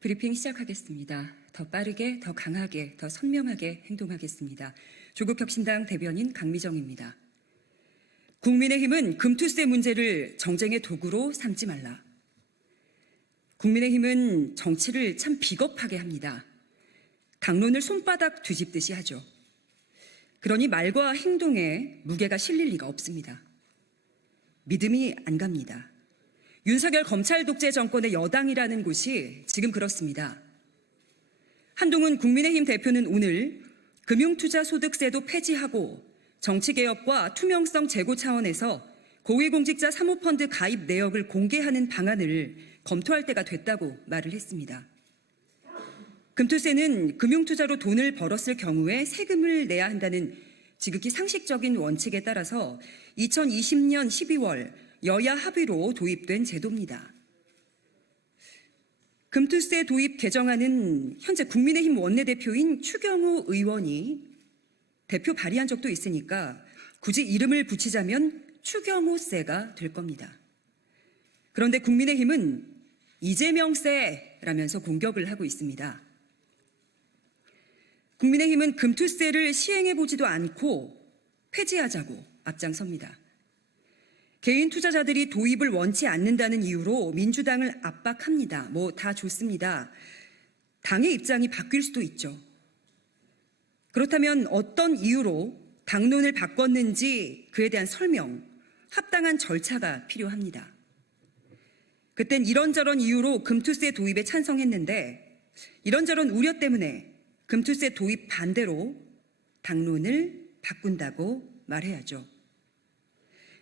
브리핑 시작하겠습니다. 더 빠르게, 더 강하게, 더 선명하게 행동하겠습니다. 조국혁신당 대변인 강미정입니다. 국민의힘은 금투세 문제를 정쟁의 도구로 삼지 말라. 국민의힘은 정치를 참 비겁하게 합니다. 당론을 손바닥 뒤집듯이 하죠. 그러니 말과 행동에 무게가 실릴 리가 없습니다. 믿음이 안 갑니다. 윤석열 검찰 독재 정권의 여당이라는 곳이 지금 그렇습니다. 한동훈 국민의힘 대표는 오늘 금융투자소득세도 폐지하고 정치개혁과 투명성 제고 차원에서 고위공직자 사모펀드 가입 내역을 공개하는 방안을 검토할 때가 됐다고 말을 했습니다. 금투세는 금융투자로 돈을 벌었을 경우에 세금을 내야 한다는 지극히 상식적인 원칙에 따라서 2020년 12월 여야 합의로 도입된 제도입니다. 금투세 도입 개정안은 현재 국민의힘 원내대표인 추경호 의원이 대표 발의한 적도 있으니까 굳이 이름을 붙이자면 추경호세가 될 겁니다. 그런데 국민의힘은 이재명세라면서 공격을 하고 있습니다. 국민의힘은 금투세를 시행해보지도 않고 폐지하자고 앞장섭니다. 개인 투자자들이 도입을 원치 않는다는 이유로 민주당을 압박합니다. 다 좋습니다. 당의 입장이 바뀔 수도 있죠. 그렇다면 어떤 이유로 당론을 바꿨는지 그에 대한 설명, 합당한 절차가 필요합니다. 그땐 이런저런 이유로 금투세 도입에 찬성했는데 이런저런 우려 때문에 금투세 도입 반대로 당론을 바꾼다고 말해야죠.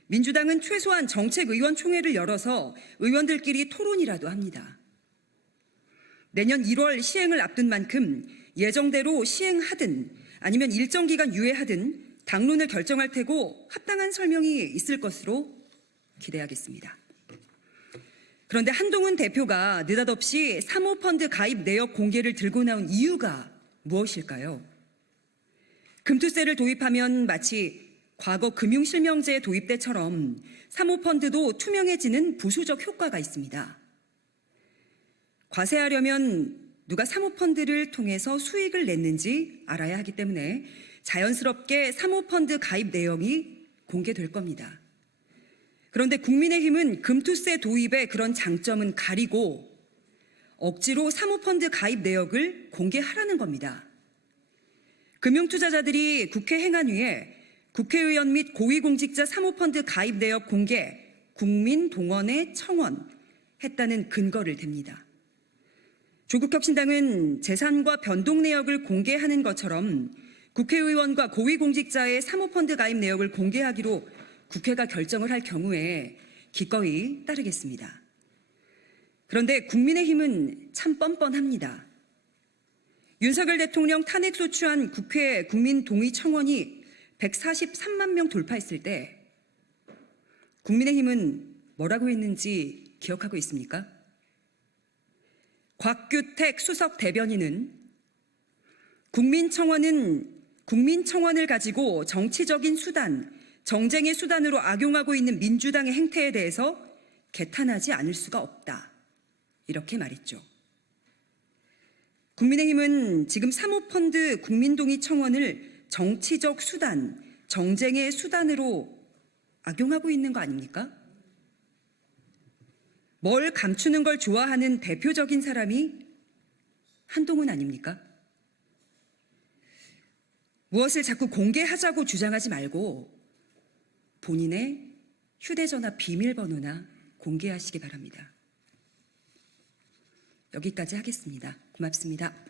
민주당은 최소한 정책의원총회를 열어서 의원들끼리 토론이라도 합니다. 내년 1월 시행을 앞둔 만큼 예정대로 시행하든 아니면 일정 기간 유예하든 당론을 결정할 테고 합당한 설명이 있을 것으로 기대하겠습니다. 그런데 한동훈 대표가 느닷없이 사모펀드 가입 내역 공개를 들고 나온 이유가 무엇일까요? 금투세를 도입하면 마치 과거 금융실명제 도입 때처럼 사모펀드도 투명해지는 부수적 효과가 있습니다. 과세하려면 누가 사모펀드를 통해서 수익을 냈는지 알아야 하기 때문에 자연스럽게 사모펀드 가입 내역이 공개될 겁니다. 그런데 국민의힘은 금투세 도입의 그런 장점은 가리고 억지로 사모펀드 가입 내역을 공개하라는 겁니다. 금융투자자들이 국회 행안위에 국회의원 및 고위공직자 사모펀드 가입 내역 공개, 국민동원에 청원했다는 근거를 댑니다. 조국혁신당은 재산과 변동 내역을 공개하는 것처럼 국회의원과 고위공직자의 사모펀드 가입 내역을 공개하기로 국회가 결정을 할 경우에 기꺼이 따르겠습니다. 그런데 국민의힘은 참 뻔뻔합니다. 윤석열 대통령 탄핵소추안 국회 국민동의 청원이 143만 명 돌파했을 때 국민의힘은 뭐라고 했는지 기억하고 있습니까? 곽규택 수석 대변인은 국민청원을 가지고 정치적인 수단, 정쟁의 수단으로 악용하고 있는 민주당의 행태에 대해서 개탄하지 않을 수가 없다. 이렇게 말했죠. 국민의힘은 지금 사모펀드 국민동의 청원을 정치적 수단, 정쟁의 수단으로 악용하고 있는 거 아닙니까? 뭘 감추는 걸 좋아하는 대표적인 사람이 한동훈 아닙니까? 무엇을 자꾸 공개하자고 주장하지 말고 본인의 휴대전화 비밀번호나 공개하시기 바랍니다. 여기까지 하겠습니다. 고맙습니다.